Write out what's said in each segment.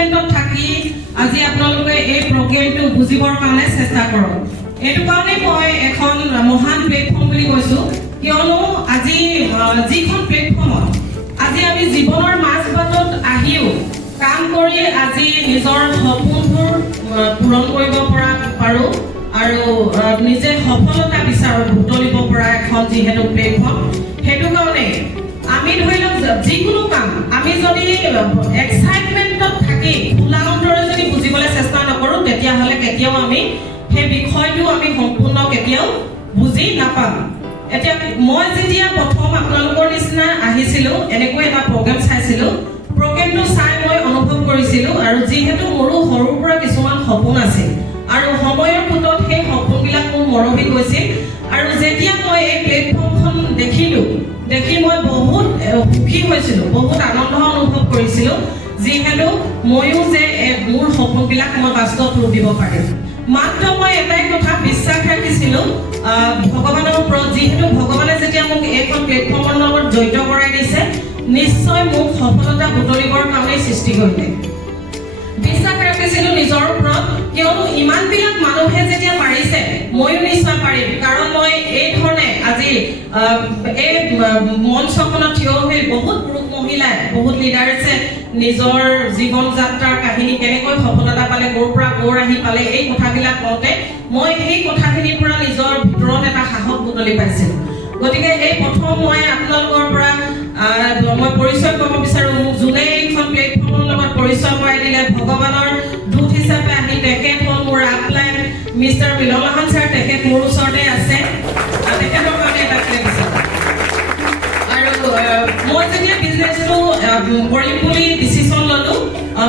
এক্সাইটমেণ্টত থাকি আজি আপোনালোকে এই প্ৰগ্ৰেমটো বুজিবৰ কাৰণে চেষ্টা কৰক। এইটো কাৰণে মই এখন মহান প্লেটফৰ্ম বুলি কৈছোঁ, কিয়নো আজি যিখন প্লেটফৰ্মত আজি আমি জীৱনৰ মাজবাটত আহিও কাম কৰি আজি নিজৰ সপোনবোৰ পূৰণ কৰিব পাৰোঁ আৰু নিজে সফলতা বিচাৰোঁ বুটলিব পৰা এখন যিহেতু প্লেটফৰ্ম, সেইটো কাৰণে আমি ধৰি লওক যিকোনো কাম আমি যদি এক্সাইটমেণ্টত থাকি খোলা অন্তৰে যদি বুজিবলৈ চেষ্টা নকৰোঁ, তেতিয়াহ'লে কেতিয়াও আমি সেই বিষয়টো আমি সম্পূৰ্ণ কেতিয়াও বুজি নাপাম। এতিয়া মই যেতিয়া প্ৰথম আপোনালোকৰ নিচিনা আহিছিলোঁ, এনেকৈ এটা প্ৰগ্ৰেম চাইছিলোঁ, প্ৰগ্ৰেমটো চাই মই অনুভৱ কৰিছিলোঁ আৰু যিহেতু মোৰো সৰুৰ পৰা কিছুমান সপোন আছিল আৰু সময়ৰ সোঁতত সেই সপোনবিলাক মোৰ মৰহি গৈছিল আৰু যেতিয়া মই এই প্লেটফৰ্মখন দেখি মই বহুত সুখী হৈছিলোঁ, বহুত আনন্দ অনুভৱ কৰিছিলোঁ, যিহেতু ময়ো যে মোৰ সপোনবিলাক মই বাস্তৱ ৰূপ দিব পাৰিম। মাত্ৰ মই এটাই কথা বিশ্বাস ৰাখিছিলোঁ ভগৱানৰ ওপৰত, যিহেতু ভগৱানে যেতিয়া মোক এইখন প্লেটফৰ্মৰ লগত জড়িত কৰাই দিছে, নিশ্চয় মোক সফলতা বুটলিবৰ কাৰণে সৃষ্টি কৰিলে। বিশ্বাস ৰাখিছিলোঁ নিজৰ ওপৰত, কিয়নো ইমানবিলাক মানুহে যেতিয়া পাৰিছে ময়ো নিশ্চয় পাৰিম, কাৰণ মই এই ধৰণে আজি এই মঞ্চখনত থিয় হৈ বহুত পুৰুষ মহিলাই, বহুত লিডাৰ্ছে নিজৰ জীৱন যাত্ৰাৰ কাহিনী কেনেকৈ সফলতা পালে, ক'ৰ পৰা ক'ৰ আহি পালে, এই কথাবিলাক কওঁতে মই সেই কথাখিনিৰ পৰা নিজৰ ভিতৰত এটা সাহস বুটলি পাইছিলোঁ। গতিকে এই প্ৰথম মই আপোনালোকৰ পৰা মই পৰিচয় কৰিব বিচাৰোঁ। মোক যোনে এইখন প্লেটফৰ্মৰ লগত পৰিচয় কৰাই দিলে, ভগৱানৰ দূত হিচাপে আহি তেখেত হ'ল মোৰ আপলাইন মিষ্টাৰ মিলনলাহন ছাৰ, তেখেত মোৰ ওচৰতে আছে, তেখেতৰ কাৰণে এটা ক্লেপ বিচাৰোঁ। আৰু মই যেতিয়া বিজনেছটো কৰিম বুলি ডিচিশ্যন ল'লোঁ,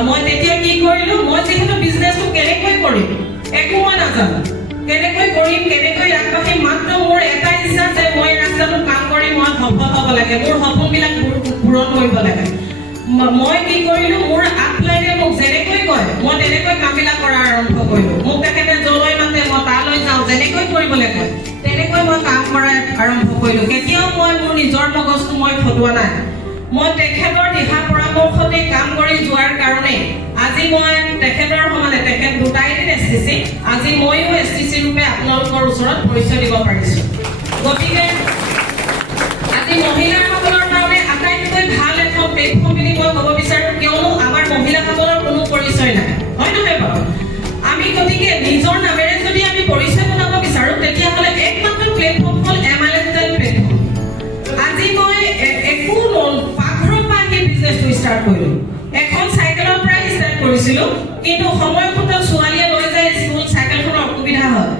মই তেতিয়া কি কৰিলোঁ, মই যিহেতু বিজনেছটো কেনেকৈ কৰিম একো মই নাজানো, কেনেকৈ কৰিম, কেনেকৈ আগবাঢ়িম, মাত্ৰ মোৰ এটাই ইচ্ছা যে মই ৰাস্তাটোত কাম কৰি মই সফল হ'ব লাগে, মোৰ সপোনবিলাক পূৰণ কৰিব লাগে। মই কি কৰিলোঁ, মোৰ আপলাইনে মোক যেনেকৈ কয় মই তেনেকৈ কামবিলাক কৰা আৰম্ভ কৰিলোঁ। মোক তেখেতে য'লৈ মাতে মই তালৈ যাওঁ, যেনেকৈ কৰিবলৈ কয় তেনেকৈ মই কাম কৰা আৰম্ভ কৰিলোঁ। কেতিয়াও মই মোৰ নিজৰ মগজটো মই খটোৱা নাই। মই তেখেতৰ দিহা পৰামৰ্শতে কাম কৰি যোৱাৰ কাৰণে আজি মই তেখেতৰ সমানে, তেখেত দুটাই দিন STC, আজি ময়ো STC ৰূপে আপোনালোকৰ ওচৰত পৰিচয় দিব পাৰিছোঁ। গতিকে আজি মহিলাসকলৰ কাৰণে আটাইতকৈ ভাল এখন প্লেটফৰ্ম বুলি মই ক'ব বিচাৰোঁ, কিয়নো আমাৰ মহিলাসকলৰ কোনো পৰিচয় নাই, হয় নহয় বাৰু? আমি গতিকে নিজৰ নামেৰে যদি আমি পৰিচয় বনাব বিচাৰোঁ, তেতিয়াহ'লে একমাত্ৰ প্লেটফৰ্ম হ'ল MLS প্লেটফৰ্ম। আজি মই একো পাকঘৰৰ পৰা আহি বিজনেছটো ষ্টাৰ্ট কৰিলোঁ। এখন চাইকেলৰ পৰাই ষ্টাৰ্ট কৰিছিলোঁ, কিন্তু সময় সোঁতত ছোৱালীয়ে লৈ যায় স্কুল, চাইকেলখনৰ অসুবিধা হয়।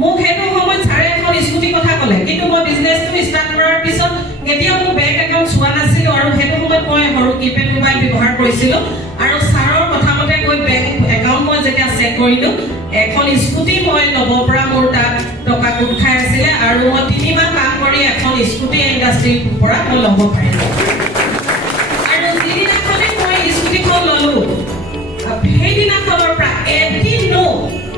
মোক সেইটো সময়ত ছাৰে এখন স্কুটি কথা ক'লে, কিন্তু মই বিজনেছটো ষ্টাৰ্ট কৰাৰ পিছত কেতিয়াও মোৰ বেংক একাউণ্ট চোৱা নাছিলোঁ আৰু সেইটো সময়ত মই সৰু কিপেড মোবাইল ব্যৱহাৰ কৰিছিলোঁ আৰু ছাৰৰ কথা মতে গৈ বেংক একাউণ্ট মই যেতিয়া চেক কৰিলোঁ, এখন স্কুটি মই ল'ব পৰা মোৰ তাত টকা গোট খাই আছিলে আৰু মই 3 মাহ কাম কৰি এখন স্কুটি ইণ্ডাষ্ট্ৰীৰ পৰা মই ল'ব পাৰিলোঁ। আৰু যিদিনাখনে মই স্কুটিখন ল'লোঁ, সেইদিনাখনৰ পৰা এদিনো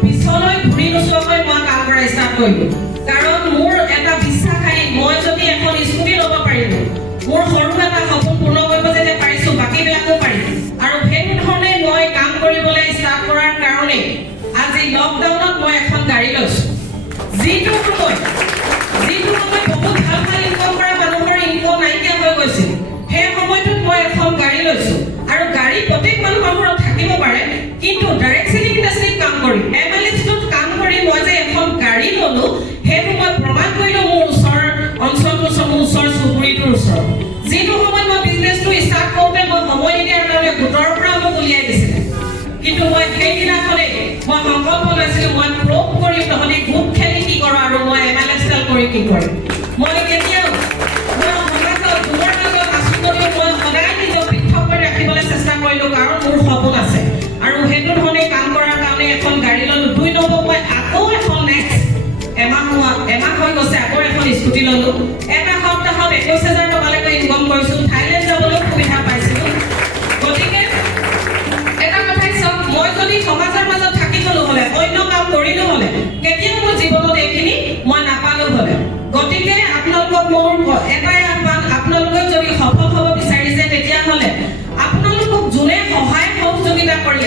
পিছলৈ ঘূৰি নোচোৱাকৈ মই কাম কৰা ষ্টাৰ্ট কৰিলোঁ। কাৰণ মোৰ এটা বিশ্বাস আহিল, মই যদি এখন স্কুটি ল'ব পাৰিলোঁ, মোৰ সৰু এটা সপোন পূৰ্ণ কৰিব যেতিয়া পাৰিছোঁ, বাকীবিলাকো পাৰিম। আৰু সেইটো ধৰণে মই কাম কৰিবলৈ ষ্টাৰ্ট কৰাৰ কাৰণে আজি লকডাউনত মই এখন গাড়ী লৈছোঁ। যিটো সময়ত বহুত ভাল ইনকম কৰা মানুহৰ ইনকম নাইকিয়া হৈ গৈছিল, সেই সময়টোত মই এখন গাড়ী লৈছোঁ। আৰু গাড়ী প্ৰত্যেক মানুহৰ ঘৰত থাকিব পাৰে, কিন্তু ডাইৰেক্ট চেলিং ইণ্ডাষ্ট্ৰীত কাম কৰি, MLSটোত কাম কৰি মই যে এখন গাড়ী ল'লোঁ, সেইটো মই প্ৰমাণ কৰিলোঁ মোৰ ওচৰৰ অঞ্চলটোৰ ওচৰত, মোৰ ওচৰ চুবুৰীটোৰ ওচৰত। যিটো সময়ত মই বিজনেছটো ষ্টাৰ্ট কৰোঁতে মই সময় নিদিয়াৰ কাৰণে গোটৰ পৰা মোক উলিয়াই দিছিলে, কিন্তু মই সেইদিনাখনে মই সংকল্প লৈছিলোঁ, মই প্ৰুভ কৰিম তহঁতি গোট খেলি কি কৰোঁ আৰু মই MLS কৰি কি কৰিম। মই কেতিয়াও মই সমাজত গোটৰ মাজত আছোঁ যদিও মই সদায় নিজক পৃথক কৰি ৰাখিবলৈ চেষ্টা কৰিলোঁ, কাৰণ মোৰ সপোন আছে। আৰু সেইটো ধৰণে কাম কৰাৰ কাৰণে এখন গাড়ী ল'লোঁ। 2 নম্বৰ মই আকৌ এখন নেক্সট এমাহ হৈ গৈছে আকৌ এখন স্কুটি ল'লোঁ। এটা সপ্তাহত 21,000 টকালৈকে ইনকম কৰিছোঁ। থাইলেণ্ড যাবলৈ সুবিধা পাইছিলোঁ। গতিকে এটা কথাই চাওক, মই যদি সমাজৰ মাজত থাকি গ'লোঁ হ'লে, অন্য কাম কৰিলোঁ হ'লে, কেতিয়াও মোৰ জীৱনত এইখিনি মই নাপালোঁ হ'লে। গতিকে আপোনালোকক মোৰ এটাই আহ্বান, আপোনালোকে যদি সফল হ'ব বিচাৰিছে, তেতিয়াহ'লে আপোনালোকক যোনে সহায় সহযোগিতা কৰি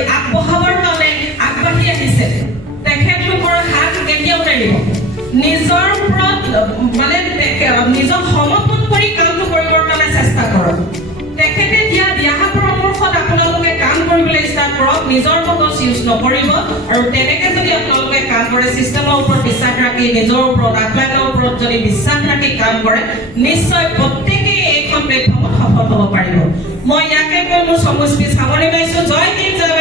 নিজৰ মগজ ইউজ নকৰিব আৰু তেনেকৈ যদি আপোনালোকে কাম কৰে চিষ্টেমৰ ওপৰত বিশ্বাস ৰাখি নিজৰ ওপৰত আপলাইনৰ ওপৰত যদি বিশ্বাস ৰাখি কাম কৰে নিশ্চয় প্ৰত্যেকেই এইখন প্লেটফৰ্মত সফল হ'ব পাৰিব মই ইয়াকে কৈ মোৰ সমষ্টি সামৰি মাৰিছোঁ জয় হিন্দ জয়